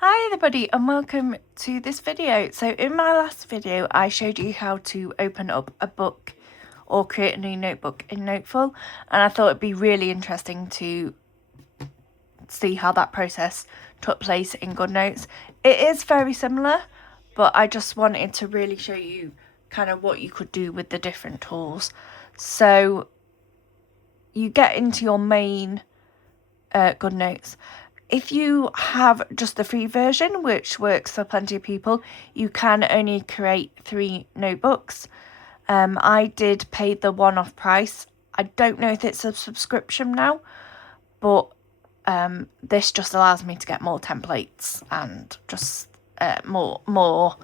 Hi everybody and welcome to this video. So in my last video I showed you how to open up a book or create a new notebook in Noteful, and I thought it'd be really interesting to see how that process took place in Goodnotes. It is very similar, but I just wanted to really show you kind of what you could do with the different tools. So you get into your main Goodnotes. If you have just the free version, which works for plenty of people, you can only create 3 notebooks. I did pay the one-off price. I don't know if it's a subscription now, but this just allows me to get more templates and just more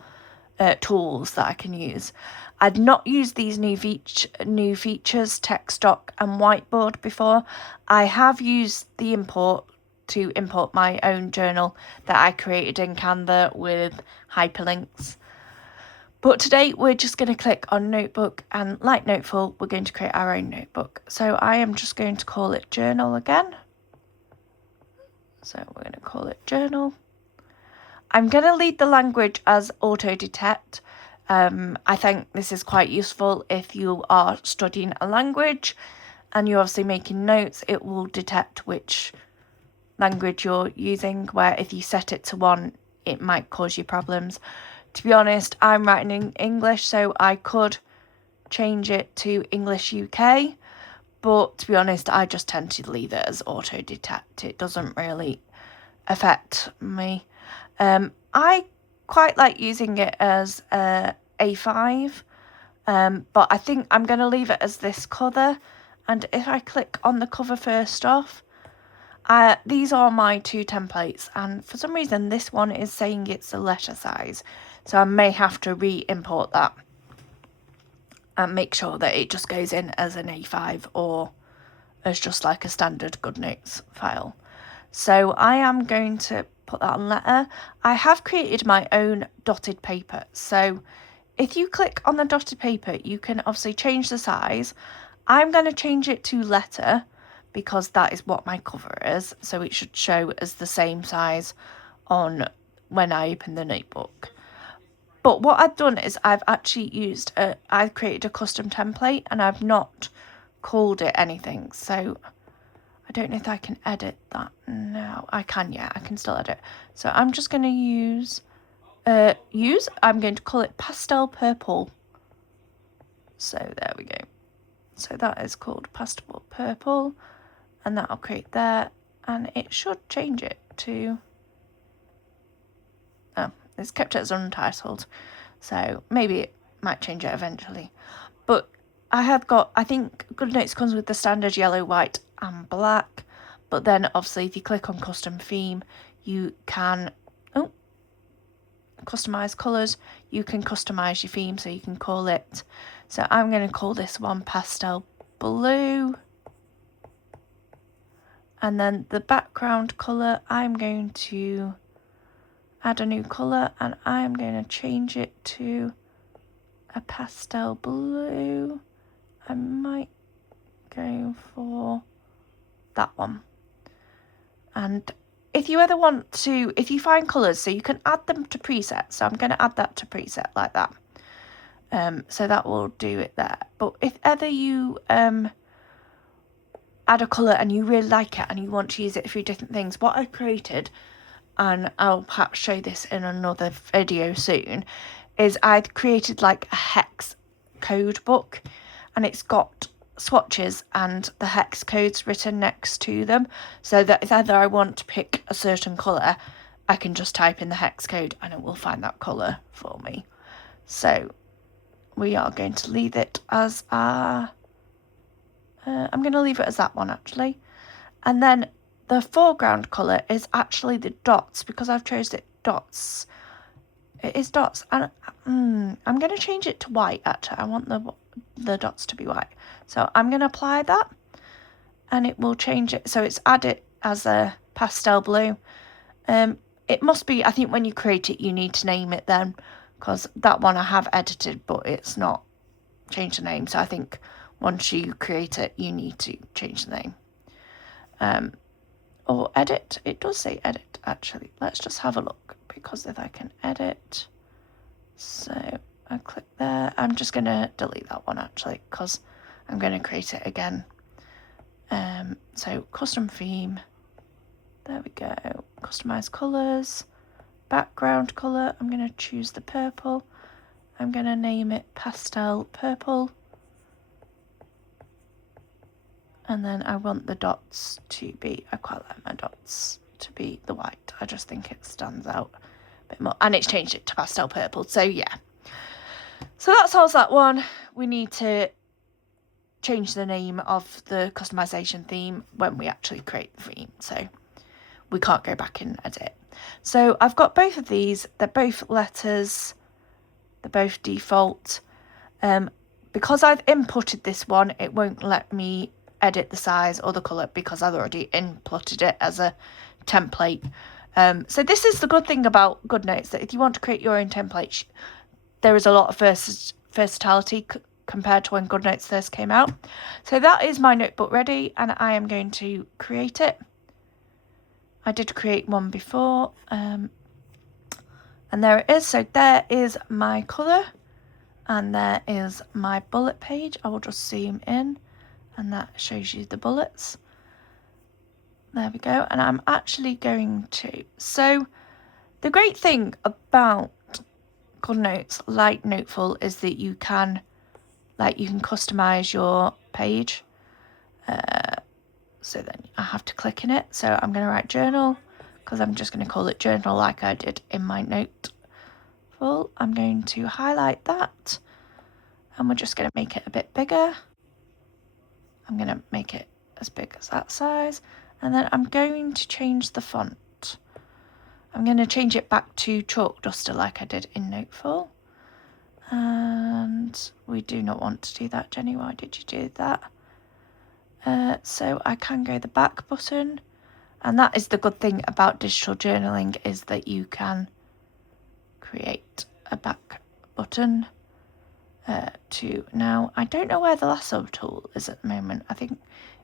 tools that I can use. I'd not used these new features, text doc and whiteboard before. I have used the import to import my own journal that I created in Canva with hyperlinks. But today we're just going to click on notebook, and like Noteful, we're going to create our own notebook. So I am just going to call it journal again. So we're going to call it journal. I'm going to leave the language as auto detect. I think this is quite useful if you are studying a language and you're obviously making notes. It will detect which language you're using, where if you set it to 1 it might cause you problems. To be honest, I'm writing in English, so I could change it to English UK, but to be honest I just tend to leave it as auto detect. It doesn't really affect me. I quite like using it as A5, but I think I'm going to leave it as this cover. And if I click on the cover first off, these are my 2 templates, and for some reason this one is saying it's a letter size, so I may have to re-import that and make sure that it just goes in as an A5 or as just like a standard Goodnotes file. So I am going to put that on letter. I have created my own dotted paper, so if you click on the dotted paper you can obviously change the size. I'm going to change it to letter because that is what my cover is, so it should show as the same size on when I open the notebook. But what I've done is I've actually I've created a custom template and I've not called it anything, so I don't know if I can edit that now. I can, yeah, I can still edit. So I'm just going to I'm going to call it pastel purple. So there we go. So that is called pastel purple, and that'll create there, and it should change it to, oh, it's kept it as untitled, so maybe it might change it eventually. But I think Goodnotes comes with the standard yellow, white and black, but then obviously if you click on custom theme you can customize colours. You can customize your theme, so you can call it, so I'm going to call this one pastel blue. And then the background colour, I'm going to add a new colour and I'm going to change it to a pastel blue. I might go for that one. And if you ever want to, if you find colours, so you can add them to presets. So I'm going to add that to preset like that. So that will do it there. But if ever you add a colour and you really like it and you want to use it for different things, what I created, and I'll perhaps show this in another video soon, is I've created like a hex code book, and it's got swatches and the hex codes written next to them, so that if ever I want to pick a certain colour I can just type in the hex code and it will find that colour for me. So we are going to leave it as our I'm going to leave it as that one actually. And then the foreground colour is actually the dots, because I've chosen it dots. It is dots, and I'm going to change it to white actually. I want the dots to be white. So I'm going to apply that and it will change it. So it's added as a pastel blue. It must be, I think when you create it you need to name it then, because that one I have edited but it's not changed the name. So I think once you create it you need to change the name. or edit. It does say edit, actually. Let's just have a look, because if I can edit, so I click there. I'm just going to delete that one, actually, because I'm going to create it again. So custom theme, there we go. Customize colors, background color. I'm going to choose the purple. I'm going to name it pastel purple. And then I want the dots to be, I quite like my dots to be the white. I just think it stands out a bit more. And it's changed it to pastel purple. So yeah. So that solves that one. We need to change the name of the customization theme when we actually create the theme. So we can't go back and edit. So I've got both of these. They're both letters. They're both default. Because I've inputted this one, it won't let me edit the size or the colour because I've already inputted it as a template. So this is the good thing about Goodnotes, that if you want to create your own template, there is a lot of versatility compared to when Goodnotes first came out. So that is my notebook ready, and I am going to create it. I did create one before, and there it is. So there is my colour, and there is my bullet page. I will just zoom in, and that shows you the bullets. There we go. And I'm actually going to, so the great thing about Goodnotes, like Noteful, is that you can customize your page. So then I have to click in it. So I'm going to write journal, because I'm just going to call it journal like I did in my Noteful. I'm going to highlight that, and we're just going to make it a bit bigger. I'm going to make it as big as that size, and then I'm going to change the font. I'm going to change it back to chalk duster like I did in Noteful. And we do not want to do that, Jenny. Why did you do that? So I can go the back button, and that is the good thing about digital journaling, is that you can create a back button. Now, I don't know where the lasso tool is at the moment. I think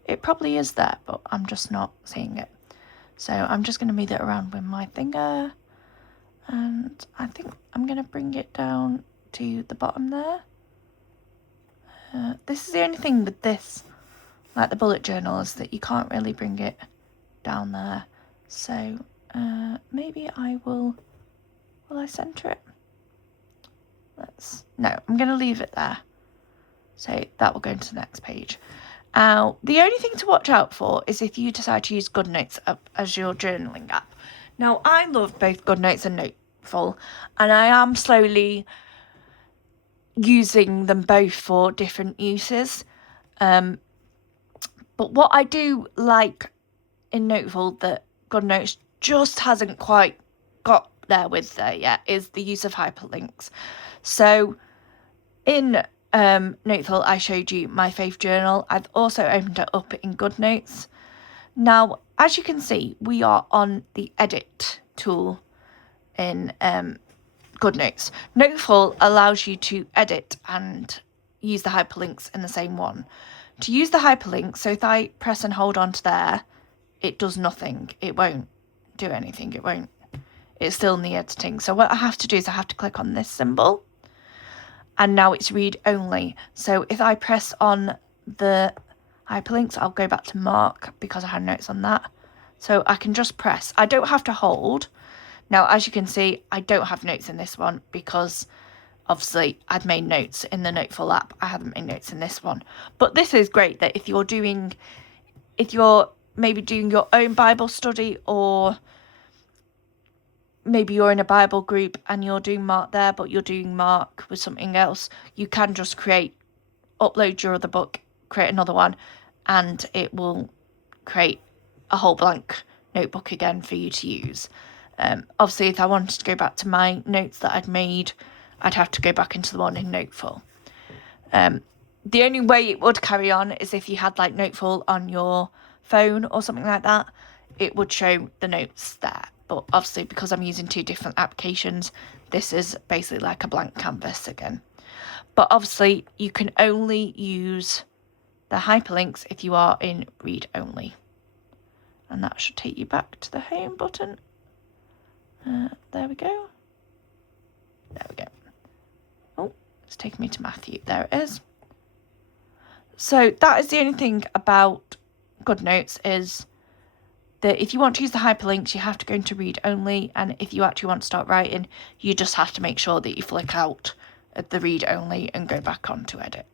it probably is there, but I'm just not seeing it. So I'm just going to move it around with my finger, and I think I'm going to bring it down to the bottom there. This is the only thing with this, like the bullet journal, is that you can't really bring it down there. So maybe I will I center it? No, I'm going to leave it there. So that will go into the next page. The only thing to watch out for is if you decide to use Goodnotes as your journaling app. Now, I love both Goodnotes and Noteful, and I am slowly using them both for different uses. But what I do like in Noteful that Goodnotes just hasn't quite got there with there yet is the use of hyperlinks. So in Noteful, I showed you my faith journal. I've also opened it up in Goodnotes. Now, as you can see, we are on the edit tool in Goodnotes. Noteful allows you to edit and use the hyperlinks in the same one. To use the hyperlink, so if I press and hold on to there, it does nothing. It won't do anything. It's still in the editing. So what I have to do is I have to click on this symbol, and now it's read only. So if I press on the hyperlinks, I'll go back to mark because I had notes on that. So I can just press. I don't have to hold. Now, as you can see, I don't have notes in this one because obviously I'd made notes in the Noteful app. I haven't made notes in this one. But this is great that if you're maybe doing your own Bible study, or maybe you're in a Bible group and you're doing Mark there, but you're doing Mark with something else, you can just upload your other book, create another one, and it will create a whole blank notebook again for you to use. Obviously, if I wanted to go back to my notes that I'd made, I'd have to go back into the one in Noteful. The only way it would carry on is if you had like Noteful on your phone or something like that, it would show the notes there. But obviously, because I'm using two different applications, this is basically like a blank canvas again. But obviously, you can only use the hyperlinks if you are in read only. And that should take you back to the home button. There we go. There we go. Oh, it's taking me to Matthew. There it is. So that is the only thing about Goodnotes, is that if you want to use the hyperlinks, you have to go into read only. And if you actually want to start writing, you just have to make sure that you flick out at the read only and go back on to edit.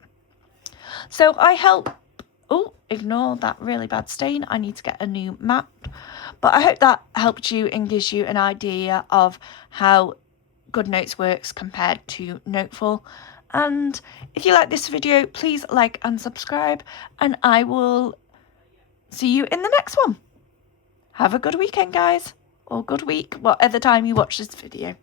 So I help... Oh, ignore that really bad stain. I need to get a new map. But I hope that helped you and gives you an idea of how Goodnotes works compared to Noteful. And if you like this video, please like and subscribe. And I will see you in the next one. Have a good weekend, guys. Or good week, whatever time you watch this video.